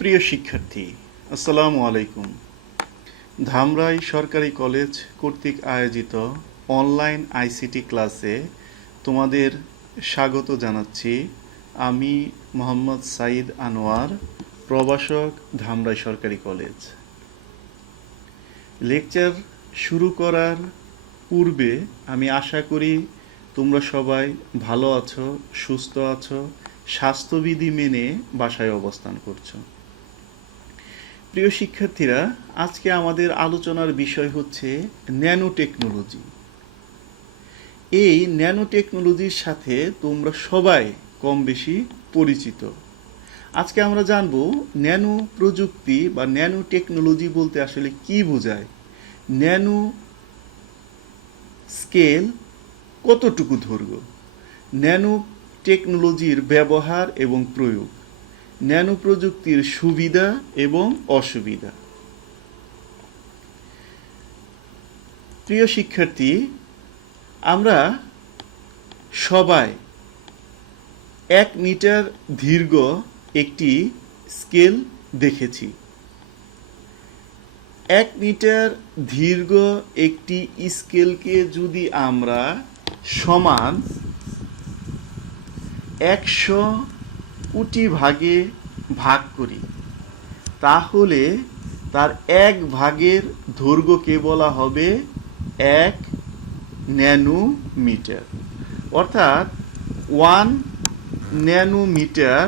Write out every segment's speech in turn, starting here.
প্রিয় শিক্ষার্থী, আসসালামু আলাইকুম। ধামরাই সরকারি কলেজ কর্তৃক আয়োজিত অনলাইন আইসিটি ক্লাসে তোমাদের স্বাগত জানাচ্ছি। আমি মোহাম্মদ সাইদ আনোয়ার, প্রভাষক, ধামরাই সরকারি কলেজ। লেকচার শুরু করার পূর্বে আমি আশা করি তোমরা সবাই ভালো আছো, সুস্থ আছো, স্বাস্থ্যবিধি মেনে বাসায় অবস্থান করছো। প্রিয় শিক্ষার্থীরা, আজকে আমাদের আলোচনার বিষয় হচ্ছে ন্যানো টেকনোলজি। এই ন্যানো টেকনোলজির সাথে তোমরা সবাই কম বেশি পরিচিত। আজকে আমরা জানব ন্যানো প্রযুক্তি বা ন্যানো টেকনোলজি বলতে আসলে কি বোঝায়, ন্যানো স্কেল কতটুকু দৈর্ঘ্য, ন্যানো টেকনোলজির ব্যবহার এবং প্রয়োগ, ন্যানো প্রযুক্তির সুবিধা এবং অসুবিধা। প্রিয় শিক্ষার্থী, আমরা সবাই 1 মিটার দীর্ঘ একটি স্কেল দেখেছি। 1 মিটার দীর্ঘ একটি স্কেলকে যদি আমরা সমান 100 কোটি ভাগে ভাগ করি, তাহলে তার 1 ভাগের দৈর্ঘ্যকে বলা হবে 1 ন্যানোমিটার। অর্থাৎ 1 ন্যানোমিটার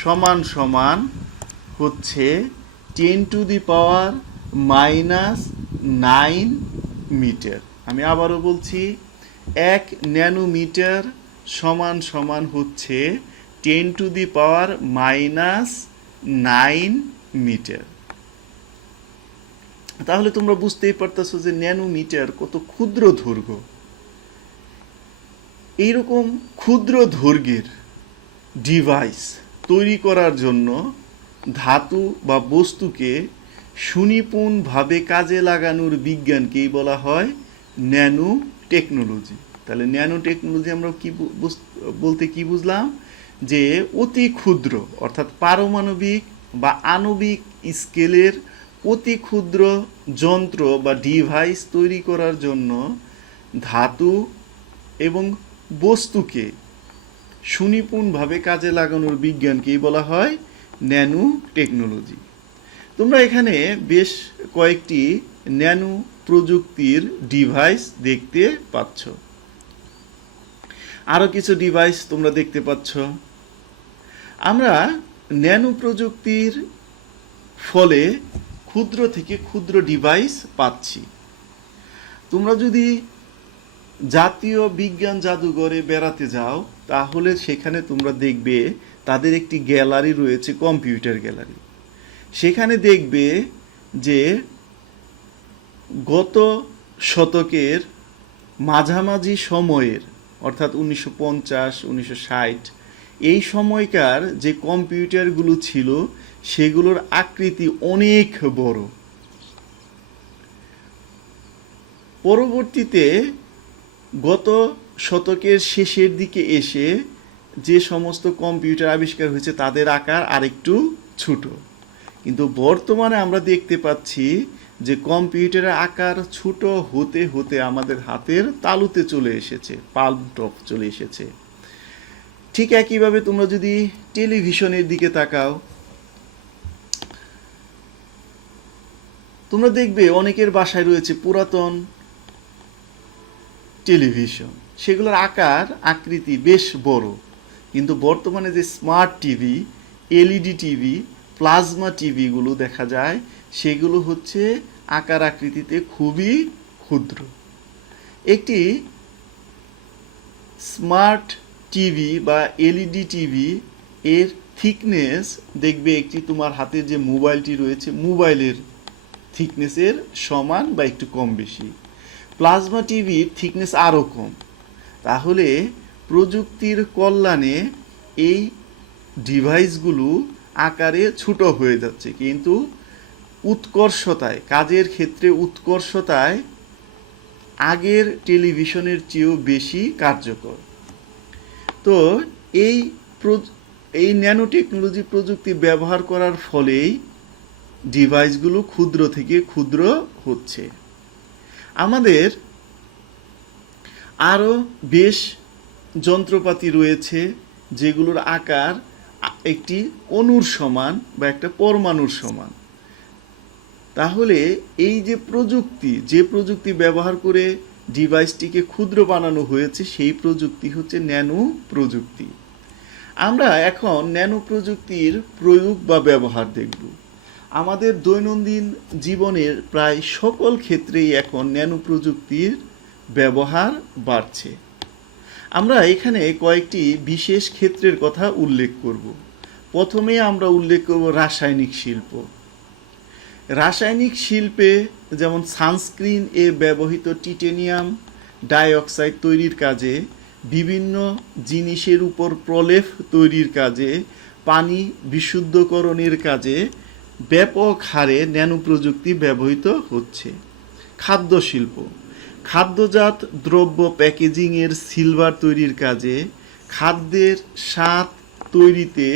সমান সমান হচ্ছে 10⁻⁹ মিটার। আমি আবারও বলছি, 1 ন্যানোমিটার সমান সমান হচ্ছে 10⁻⁹ মিটার। তাহলে তোমরা বুঝতেই পারতেছো যে ন্যানোমিটার কত ক্ষুদ্র দৈর্ঘ্য। এইরকম ক্ষুদ্র দৈর্ঘ্যের ডিভাইস তৈরি করার জন্য ধাতু বা বস্তুকে সুনিপুণভাবে কাজে লাগানোর বিজ্ঞানকেই বলা হয় ন্যানো টেকনোলজি। তাহলে ন্যানো টেকনোলজি আমরা বলতে কি বুঝলাম, যে অতি ক্ষুদ্র অর্থাৎ পারমাণবিক বা আণবিক স্কেলের অতি ক্ষুদ্র যন্ত্র বা ডিভাইস তৈরি করার জন্য ধাতু এবং বস্তুকে সুনিপুণভাবে কাজে লাগানোর বিজ্ঞানকেই বলা হয় ন্যানো টেকনোলজি। তোমরা এখানে বেশ কয়েকটি ন্যানো প্রযুক্তির ডিভাইস দেখতে পাচ্ছ। আরও কিছু ডিভাইস তোমরা দেখতে পাচ্ছ। আমরা ন্যানো প্রযুক্তির ফলে ক্ষুদ্র থেকে ক্ষুদ্র ডিভাইস পাচ্ছি। তোমরা যদি জাতীয় বিজ্ঞান জাদুঘরে বেড়াতে যাও, তাহলে সেখানে তোমরা দেখবে তাদের একটি গ্যালারি রয়েছে, কম্পিউটার গ্যালারি। সেখানে দেখবে যে গত শতকের মাঝামাঝি সময়ের অর্থাৎ 1950, 1960 এই সময়কার যে কম্পিউটারগুলো ছিল সেগুলোর আকৃতি অনেক বড়। পরবর্তীতে গত শতকের শেষের দিকে এসে যে সমস্ত কম্পিউটার আবিষ্কার হয়েছে তাদের আকার আরেকটু ছোট। কিন্তু বর্তমানে আমরা দেখতে পাচ্ছি যে কম্পিউটারের আকার ছোট হতে হতে আমাদের হাতের তালুতে চলে এসেছে, পাল্ম টপ চলে এসেছে। ঠিক একইভাবে তোমরা যদি টেলিভিশনের দিকে তাকাও, তোমরা দেখবে অনেকের বাসায় রয়েছে পুরাতন টেলিভিশন, সেগুলোর আকার আকৃতি বেশ বড়। কিন্তু বর্তমানে যে smart TV, LED TV, plasma টিভিগুলো দেখা যায়, সেগুলো হচ্ছে আকার আকৃতিতে খুবই ক্ষুদ্র। একটি স্মার্ট টিভি বা এলইডি টিভি এর থিকনেস দেখবে একটি তোমার হাতের যে মোবাইলটি রয়েছে মোবাইলের থিকনেসের সমান বা একটু কম বেশি। প্লাজমা টিভির থিকনেস আরও কম। তাহলে প্রযুক্তির কল্যাণে এই ডিভাইসগুলো আকারে ছোট হয়ে যাচ্ছে, কিন্তু উৎকর্ষতায়, কাজের ক্ষেত্রে উৎকর্ষতায় আগের টেলিভিশনের চেয়েও বেশি কার্যকর। তো এই এই ন্যানো টেকনোলজি প্রযুক্তি ব্যবহার করার ফলেই ডিভাইসগুলো ক্ষুদ্র থেকে ক্ষুদ্র হচ্ছে। আমাদের আরও বেশ যন্ত্রপাতি রয়েছে যেগুলোর আকার একটি অণুর সমান বা একটা পরমাণুর সমান। তাহলে এই যে প্রযুক্তি ব্যবহার করে ডিভাইসটিকে ক্ষুদ্র বানানো হয়েছে, সেই প্রযুক্তি হচ্ছে ন্যানো প্রযুক্তি। আমরা এখন ন্যানো প্রযুক্তির প্রয়োগ বা ব্যবহার দেখব। আমাদের দৈনন্দিন জীবনের প্রায় সকল ক্ষেত্রেই এখন ন্যানো প্রযুক্তির ব্যবহার বাড়ছে। আমরা এখানে কয়েকটি বিশেষ ক্ষেত্রের কথা উল্লেখ করব। প্রথমে আমরা উল্লেখ করব রাসায়নিক শিল্প। রাসায়নিক শিল্পে যেমন সানস্ক্রিন এ ব্যবহৃত টিটেনিয়াম ডাইঅক্সাইড তৈরির কাজে, বিভিন্ন জিনিসের উপর প্রলেপ তৈরির কাজে, পানি বিশুদ্ধকরণের কাজে ব্যাপক হারে ন্যানো প্রযুক্তি ব্যবহৃত হচ্ছে। খাদ্য শিল্প, খাদ্যজাত দ্রব্য প্যাকেজিংয়ের সিলভার তৈরির কাজে, খাদ্যের স্বাদ তৈরিতে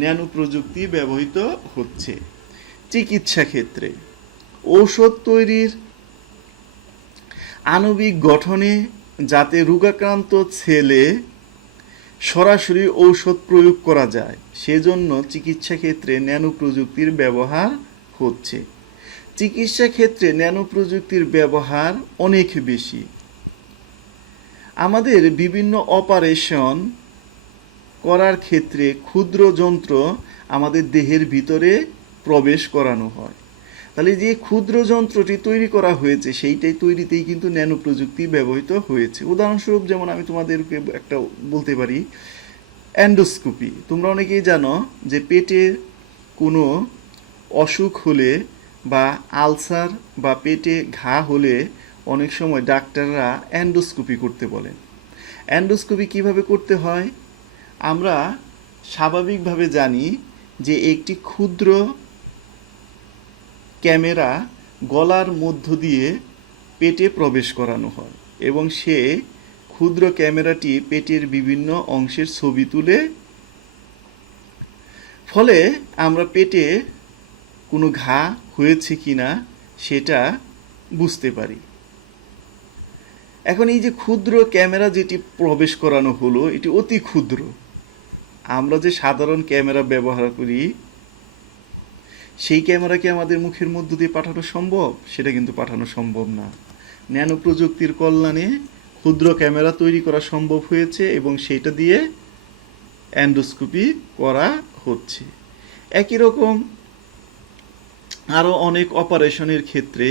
ন্যানো প্রযুক্তি ব্যবহৃত হচ্ছে। চিকিৎসা ক্ষেত্রে ঔষধ তৈরির আণবিক গঠনে, যাতে রোগাক্রান্ত ছেলে সরাসরি ঔষধ প্রয়োগ করা যায়, সেজন্য চিকিৎসা ক্ষেত্রে ন্যানো প্রযুক্তির ব্যবহার হচ্ছে। চিকিৎসা ক্ষেত্রে ন্যানো প্রযুক্তির ব্যবহার অনেক বেশি। আমাদের বিভিন্ন অপারেশন করার ক্ষেত্রে ক্ষুদ্র যন্ত্র আমাদের দেহের ভিতরে প্রবেশ করানো হয়। তাহলে যে ক্ষুদ্র যন্ত্রটি তৈরি করা হয়েছে, সেইটাই তৈরিতেই কিন্তু ন্যানো প্রযুক্তি ব্যবহৃত হয়েছে। উদাহরণস্বরূপ যেমন আমি তোমাদেরকে একটা বলতে পারি, অ্যান্ডোস্কোপি। তোমরা অনেকেই জানো যে পেটের কোনো অসুখ হলে বা আলসার বা পেটে ঘা হলে অনেক সময় ডাক্তাররা অ্যান্ডোস্কোপি করতে বলেন। অ্যান্ডোস্কোপি কিভাবে করতে হয়? আমরা স্বাভাবিকভাবে জানি যে একটি ক্ষুদ্র ক্যামেরা গলার মধ্য দিয়ে পেটে প্রবেশ করানো হয় এবং সে ক্ষুদ্র ক্যামেরাটি পেটের বিভিন্ন অংশের ছবি তুলে, ফলে আমরা পেটে কোনো ঘা হয়েছে কিনা সেটা বুঝতে পারি। এখন এই যে ক্ষুদ্র ক্যামেরা যেটি প্রবেশ করানো হলো, এটি অতি ক্ষুদ্র। আমরা যে সাধারণ ক্যামেরা ব্যবহার করি, সেই ক্যামেরাকে আমাদের মুখের মধ্য দিয়ে পাঠানো সম্ভব? সেটা কিন্তু পাঠানো সম্ভব না। ন্যানো প্রযুক্তির কল্যাণে ক্ষুদ্র ক্যামেরা তৈরি করা সম্ভব হয়েছে এবং সেটা দিয়ে অ্যান্ডোস্কোপি করা হচ্ছে। একই রকম আরও অনেক অপারেশনের ক্ষেত্রে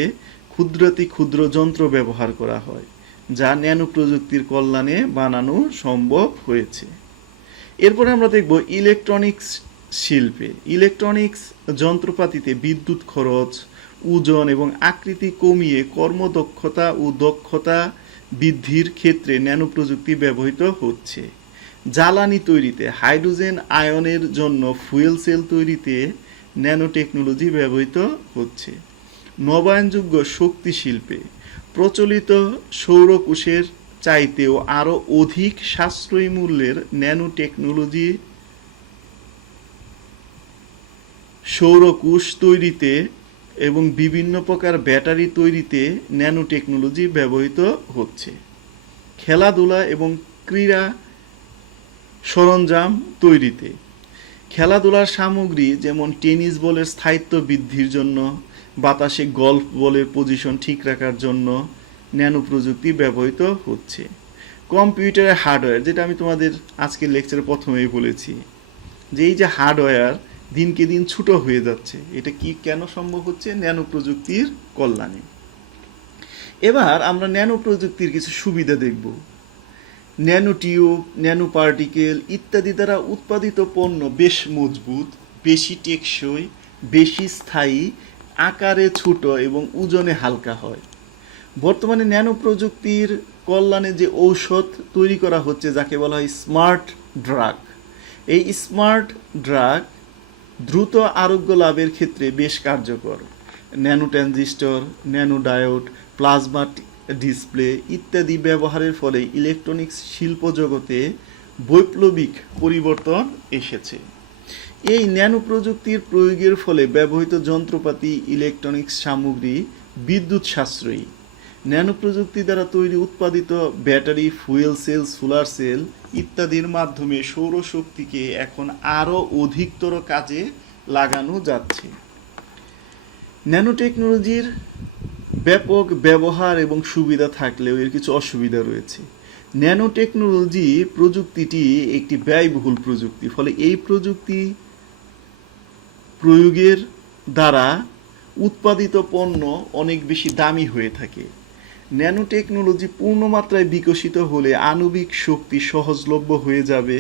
ক্ষুদ্রাতি ক্ষুদ্র যন্ত্র ব্যবহার করা হয়, যা ন্যানো প্রযুক্তির কল্যাণে বানানো সম্ভব হয়েছে। এরপরে আমরা দেখব ইলেকট্রনিক্স শিল্পে। ইলেকট্রনিক্স যন্ত্রপাতিতে বিদ্যুৎ খরচ, ওজন এবং আকৃতি কমিয়ে কর্মদক্ষতা ও দক্ষতা বৃদ্ধির ক্ষেত্রে ন্যানো প্রযুক্তি ব্যবহৃত হচ্ছে। জ্বালানি তৈরিতে হাইড্রোজেন আয়নের জন্য ফুয়েল সেল তৈরিতে ন্যানো টেকনোলজি ব্যবহৃত হচ্ছে। নবায়নযোগ্য শক্তি শিল্পে প্রচলিত সৌরকোষের চাইতেও আরও অধিক সাশ্রয়ী মূল্যের ন্যানো টেকনোলজি সৌরকোষ তৈরিতে এবং বিভিন্ন প্রকার ব্যাটারি তৈরিতে ন্যানো টেকনোলজি ব্যবহৃত হচ্ছে। খেলাধুলা এবং ক্রীড়া সরঞ্জাম তৈরিতে খেলাধুলার সামগ্রী যেমন টেনিস বলের স্থায়িত্ব বৃদ্ধির জন্য, বাতাসে গল্ফ বলের পজিশন ঠিক রাখার জন্য ন্যানো প্রযুক্তি ব্যবহৃত হচ্ছে। কম্পিউটারের হার্ডওয়্যার, যেটা আমি তোমাদের আজকের লেকচারে প্রথমেই বলেছি, যে এই যে হার্ডওয়্যার দিনকে দিন ছোট হয়ে যাচ্ছে, এটা কি কেন সম্ভব হচ্ছে? ন্যানো প্রযুক্তির কল্যাণে। এবার আমরা ন্যানো প্রযুক্তির কিছু সুবিধা দেখব। ন্যানো টিউব, ন্যানো পার্টিকেল ইত্যাদি দ্বারা উৎপাদিত পণ্য বেশ মজবুত, বেশি টেকসই, বেশি স্থায়ী, আকারে ছোট এবং ওজনে হালকা হয়। বর্তমানে ন্যানো প্রযুক্তির কল্যাণে যে ঔষধ তৈরি করা হচ্ছে, যাকে বলা হয় স্মার্ট ড্রাগ, এই স্মার্ট ড্রাগ দ্রুত আরোগ্য লাভের ক্ষেত্রে বেশ কার্যকর। Nano transistor, nano diode, plasma display ইত্যাদি ব্যবহারের ফলে ইলেকট্রনিক্স শিল্প জগতে বৈপ্লবিক পরিবর্তন এসেছে। এই ন্যানো প্রযুক্তির প্রয়োগের ফলে ব্যবহৃত যন্ত্রপাতি, ইলেকট্রনিক্স সামগ্রী বিদ্যুৎ সাশ্রয়ী। ন্যানো প্রযুক্তি দ্বারা তৈরি উৎপাদিত battery, fuel cell, solar cell ইত্যাদির মাধ্যমে সৌরশক্তিকে এখন আরও অধিকতর কাজে লাগানো যাচ্ছে। ন্যানো টেকনোলজির ব্যাপক ব্যবহার এবং সুবিধা থাকলেও এর কিছু অসুবিধা রয়েছে। ন্যানো টেকনোলজি প্রযুক্তিটি একটি ব্যয়বহুল প্রযুক্তি, ফলে এই প্রযুক্তি প্রয়োগের দ্বারা উৎপাদিত পণ্য অনেক বেশি দামি হয়ে থাকে। ন্যানো টেকনোলজি পূর্ণমাত্রায় বিকশিত হলে আণবিক শক্তি সহজলভ্য হয়ে যাবে,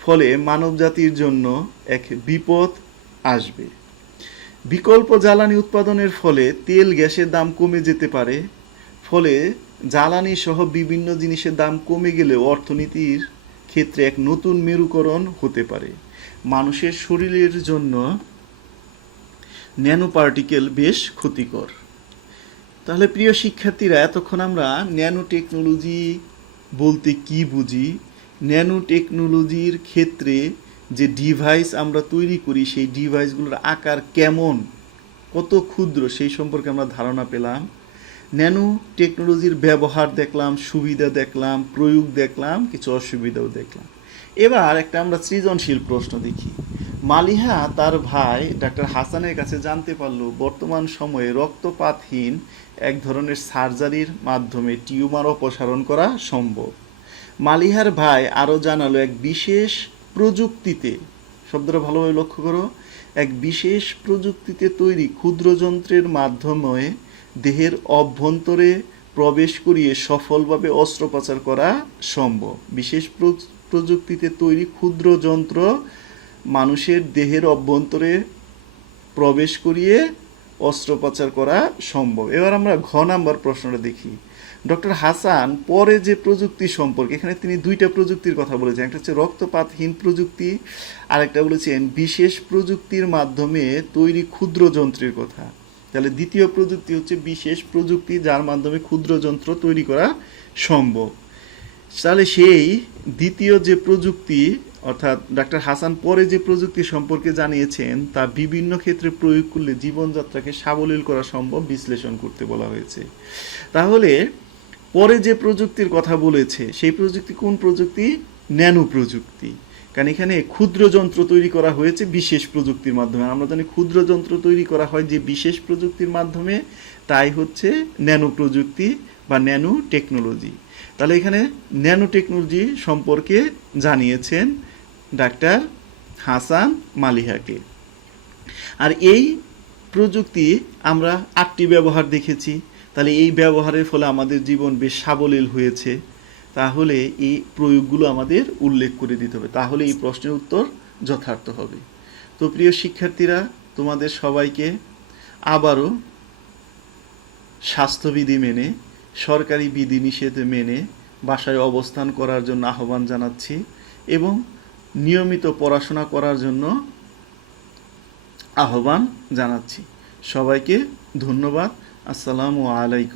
ফলে মানবজাতির জন্য এক বিপদ আসবে। বিকল্প জ্বালানি উৎপাদনের ফলে তেল গ্যাসের দাম কমে যেতে পারে, ফলে জ্বালানি সহ বিভিন্ন জিনিসের দাম কমে গেলেও অর্থনীতির ক্ষেত্রে এক নতুন মেরুকরণ হতে পারে। মানুষের শরীরের জন্য ন্যানো পার্টিকেল বেশ ক্ষতিকর। তাহলে প্রিয় শিক্ষার্থীরা, এতক্ষণ আমরা ন্যানো টেকনোলজি বলতে কি বুঝি, ন্যানো টেকনোলজির ক্ষেত্রে যে ডিভাইস আমরা তৈরি করি সেই ডিভাইসগুলোর আকার কেমন, কত ক্ষুদ্র, সেই সম্পর্কে আমরা ধারণা পেলাম। ন্যানো টেকনোলজির ব্যবহার দেখলাম, সুবিধা দেখলাম, প্রয়োগ দেখলাম, কিছু অসুবিধাও দেখলাম। এবার একটা আমরা সৃজনশীল প্রশ্ন দেখি। মালিহা তার ভাই ডাক্তার হাসানের কাছে জানতে পারল বর্তমান সময়ে রক্তপাতহীন এক ধরনের সার্জারির মাধ্যমে টিউমার অপসারণ করা সম্ভব। মালিহার ভাই আরও জানালো এক বিশেষ প্রযুক্তিতে, শব্দটা ভালোভাবে লক্ষ্য করো, এক বিশেষ প্রযুক্তিতে তৈরি ক্ষুদ্র যন্ত্রের মাধ্যমে দেহের অভ্যন্তরে প্রবেশ করিয়ে সফলভাবে অস্ত্রোপচার করা সম্ভব। বিশেষ প্রযুক্তিতে তৈরি ক্ষুদ্র যন্ত্র মানুষের দেহের অভ্যন্তরে প্রবেশ করিয়ে অস্ত্রোপচার করা সম্ভব। এবার আমরা ঘ নাম্বার প্রশ্নটা দেখি। ডক্টর হাসান পরে যে প্রযুক্তি সম্পর্কে, এখানে তিনি দুইটা প্রযুক্তির কথা বলেছেন, একটা হচ্ছে রক্তপাতহীন প্রযুক্তি, আর একটা বলেছেন বিশেষ প্রযুক্তির মাধ্যমে তৈরি ক্ষুদ্র যন্ত্রের কথা। তাহলে দ্বিতীয় প্রযুক্তি হচ্ছে বিশেষ প্রযুক্তি, যার মাধ্যমে ক্ষুদ্র যন্ত্র তৈরি করা সম্ভব। তাহলে সেই দ্বিতীয় যে প্রযুক্তি, অর্থাৎ ডাক্তার হাসান পরে যে প্রযুক্তি সম্পর্কে জানিয়েছেন তা বিভিন্ন ক্ষেত্রে প্রয়োগ করলে জীবনযাত্রাকে সাবলীল করা সম্ভব, বিশ্লেষণ করতে বলা হয়েছে। তাহলে পরে যে প্রযুক্তির কথা বলেছে সেই প্রযুক্তি কোন প্রযুক্তি? ন্যানো প্রযুক্তি। কারণ এখানে ক্ষুদ্র যন্ত্র তৈরি করা হয়েছে বিশেষ প্রযুক্তির মাধ্যমে। আমরা জানি ক্ষুদ্র যন্ত্র তৈরি করা হয় যে বিশেষ প্রযুক্তির মাধ্যমে, তাই হচ্ছে ন্যানো প্রযুক্তি বা ন্যানো টেকনোলজি। তাহলে এখানে ন্যানো টেকনোলজি সম্পর্কে জানিয়েছেন ডাক্তার হাসান মালিহাকে। আর এই প্রযুক্তি আমরা 8টি ব্যবহার দেখেছি। তাহলে এই ব্যবহারের ফলে আমাদের জীবন বেশ সাবলীল হয়েছে। তাহলে এই প্রয়োগগুলো আমাদের উল্লেখ করে দিতে হবে, তাহলে এই প্রশ্নের উত্তর যথার্থ হবে। তো প্রিয় শিক্ষার্থীরা, তোমাদের সবাইকে আবারও স্বাস্থ্যবিধি মেনে, সরকারি বিধিনিষেধ মেনে বাসায় অবস্থান করার জন্য আহ্বান জানাচ্ছি এবং নিয়মিত পড়াশোনা করার জন্য আহ্বান জানাচ্ছি। সবাইকে ধন্যবাদ। আসসালামু আলাইকুম।